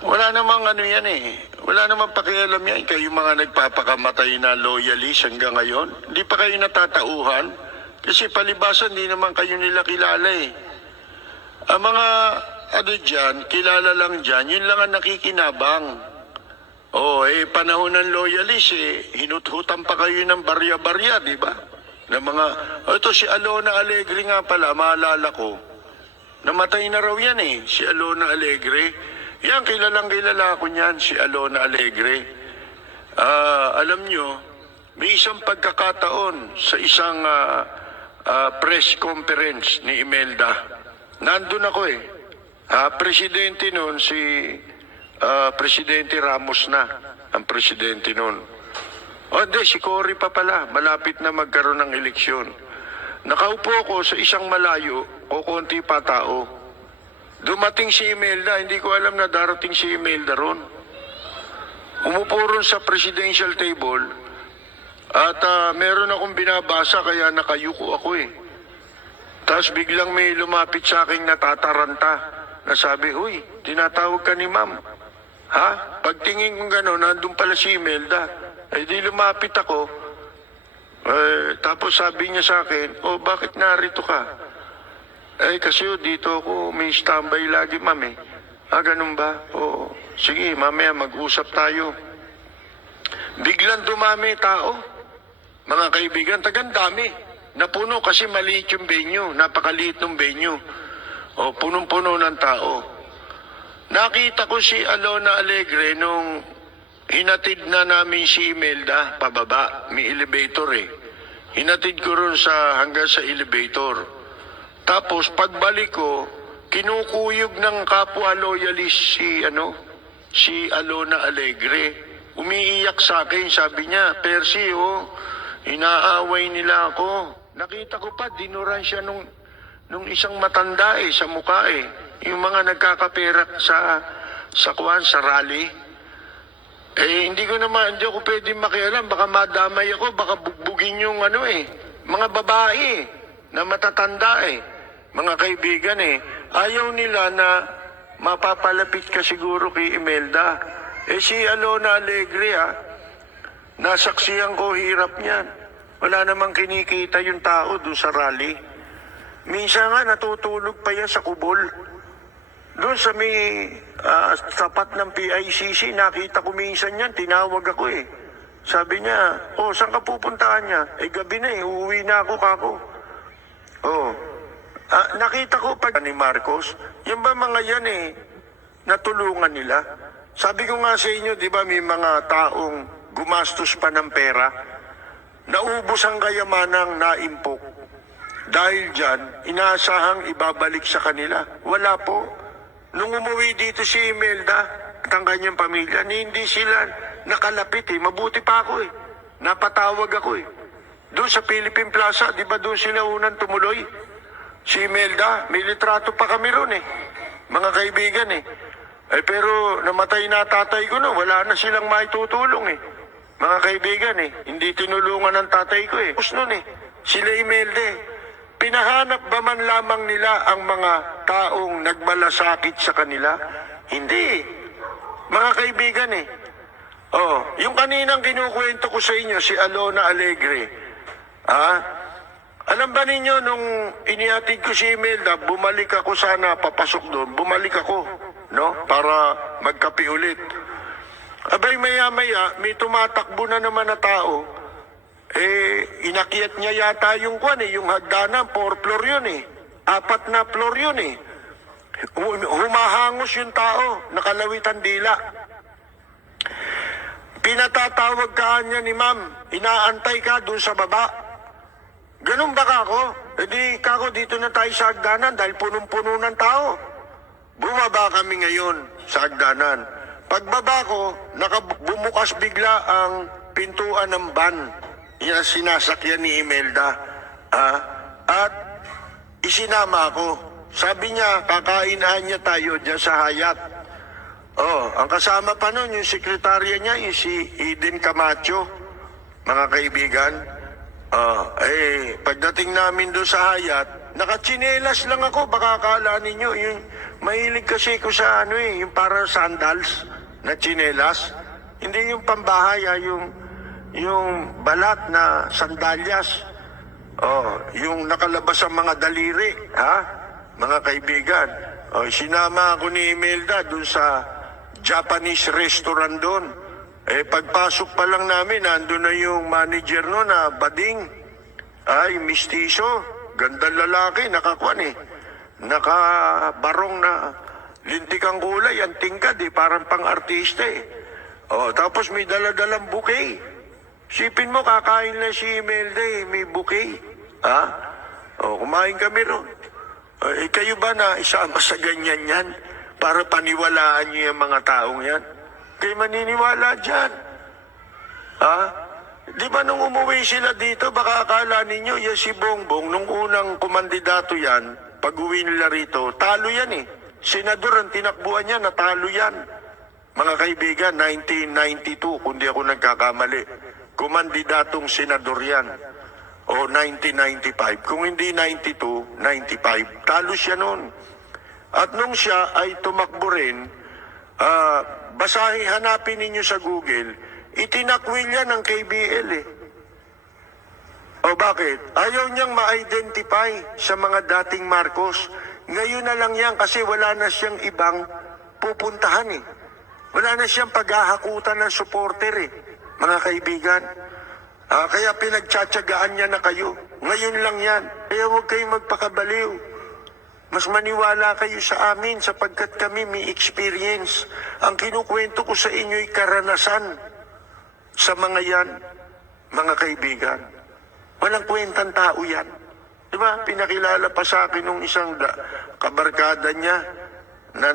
Wala namang ano yan eh. Wala namang pakialam yan. Kayo mga nagpapakamatay na loyalist hanggang ngayon. Hindi pa kayo natatauhan. Kasi palibasan, hindi naman kayo nila kilala eh. Ang mga ano dyan, kilala lang dyan, yun lang ang nakikinabang. Panahon ng loyalist hinuthutan pa kayo ng barya-barya, di ba? Ng mga, ito si Alona Alegre nga pala, maalala ko. Namatay na raw yan eh, si Alona Alegre. Yan, kilala ko niyan, si Alona Alegre. Alam nyo, may isang pagkakataon sa isang press conference ni Imelda. Nandun ako eh. Presidente noon, si Presidente Ramos na, ang presidente noon. Hindi, si Cory pa pala, malapit na magkaroon ng eleksyon. Nakaupo ko sa isang malayo, o konti pa tao. Dumating si Imelda, hindi ko alam na darating si Imelda ron. Umupo ron sa presidential table, at meron akong binabasa kaya nakayuko ako eh. Tapos biglang may lumapit sa akin natataranta na sabi, "Uy, tinatawag ka ni ma'am." Ha? Pagtingin ko gano'n, nandun pala si Imelda. Di lumapit ako. Tapos sabi niya sa akin, "Oh, bakit narito ka?" Kasi dito ako may standby lagi, ma'am eh. Ganun ba? Oo. Sige, mamaya mag-usap tayo. Biglang dumami tao. Mga kaibigan, dami. Napuno kasi maliit yung venue. Napakaliit ng venue. Punong-puno ng tao. Nakita ko si Alona Alegre nung hinatid na namin si Imelda pababa. May elevator eh. Hinatid ko ron hanggang sa elevator. Tapos pagbalik ko, kinukuyog ng kapwa loyalist si Alona Alegre. Umiiyak sa akin, sabi niya, "Percy, inaaway nila ako." Nakita ko pa, dinuran siya nung isang matanda sa mukha eh. Yung mga nagkakaperak sa rally. Hindi ako pwede makialam. Baka madamay ako, baka bugbugin yung mga babae na matatanda eh. Mga kaibigan eh. Ayaw nila na mapapalapit ka siguro kay Imelda. Si Alona Alegre nasaksihan ko hirap niyan. Wala namang kinikita yung tao doon sa rally. Minsan nga natutulog pa yan sa kubol. Doon sa may tapat ng PICC, nakita ko minsan yan, tinawag ako eh. Sabi niya, "Saan ka pupuntahan niya?" Gabi na eh, uuwi na ako kako. Nakita ko pag ni Marcos, yung ba mga yan natulungan nila. Sabi ko nga sa inyo, di ba may mga taong gumastos pa ng pera, naubos ang kayamanang naimpok. Dahil dyan, inaasahang ibabalik sa kanila. Wala po. Nung umuwi dito si Imelda at ang kanyang pamilya, hindi sila nakalapit eh. Mabuti pa ako eh. Napatawag ako eh. Doon sa Philippine Plaza, di ba doon sila unang tumuloy? Si Imelda, may litrato pa kami ron eh. Mga kaibigan eh. Pero namatay na tatay ko no, wala na silang maitutulong eh. Mga kaibigan eh, hindi tinulungan ng tatay ko eh. Tapos nun eh, sila Imelda eh. Pinahanap ba man lamang nila ang mga taong nagmalasakit sa kanila? Hindi. Mga kaibigan eh. Yung kaninang kinukwento ko sa inyo, si Alona Alegre. Alam ba ninyo, nung inihatid ko si Imelda, bumalik ako sana, papasok doon, bumalik ako, no? Para magkape ulit. Abay, maya-maya, may tumatakbo na naman na tao. Inakyat niya yata yung yung hagdanan, 4 floor yun eh. 4 na floor yun eh. Humahangos yung tao, nakalawit ang dila. Pinatatawag ka niya ni ma'am, inaantay ka dun sa baba. Ganun ba kako? Kako, dito na tayo sa hagdanan dahil punong-puno ng tao. Bumaba kami ngayon sa hagdanan. Pagbaba ko, bumukas bigla ang pintuan ng van. Yan sinasakyan ni Imelda. At isinama ako. Sabi niya, kakainahan niya tayo dyan sa Hayat. Ang kasama pa nun, yung sekretarya niya, yung si Eden Camacho. Mga kaibigan. Pagdating namin doon sa Hayat, nakatsinelas lang ako. Baka akala ninyo, yung Mahilig kasi ko sa ano eh, yung parang sandals na tsinelas. Hindi yung pambahay, yung balat na sandalyas. Oh, yung nakalabas ang mga daliri, ha? Mga kaibigan. Oh, sinama ako ni Imelda dun sa Japanese restaurant doon. Eh, pagpasok pa lang namin, nandun na yung manager no na bading. Ay, mistiso. Gandang lalaki, nakakuan eh. Nakabarong na lintik ang kulay, ang tingkad eh, parang pang-artista eh. Oh, tapos may daladalang bouquet. Sipin mo, kakain na si Imelda eh, may bouquet. Ha? Oh, kumain kami ron. Eh, kayo ba na isama sa ganyan yan? Para paniwalaan niyo yung mga taong yan? Kayo maniniwala dyan. Ha? Di ba nung umuwi sila dito, baka akala ninyo, yan si Bongbong, nung unang kumandidato yan, pag uwi nila rito, talo yan eh. Senador ang tinakbuhan niya, natalo yan. Mga kaibigan, 1992, kung di ako nagkakamali. Kumandidatong senador yan. O 1995. Kung hindi 92, 95. Talo siya noon. At nung siya ay tumakbo rin, hanapin ninyo sa Google, itinakwil yan ng KBL eh. O bakit? Ayaw niyang ma-identify sa mga dating Marcos. Ngayon na lang yan kasi wala na siyang ibang pupuntahan eh. Wala na siyang paghahakutan ng supporter eh, mga kaibigan. Kaya pinagtsatsagaan niya na kayo. Ngayon lang yan. Kaya huwag kayong magpakabaliw. Mas maniwala kayo sa amin sapagkat kami may experience. Ang kinukwento ko sa inyo'y karanasan sa mga yan, mga kaibigan. Walang kwentang tao yan. Diba? Pinakilala pa sa akin nung isang kabarkada niya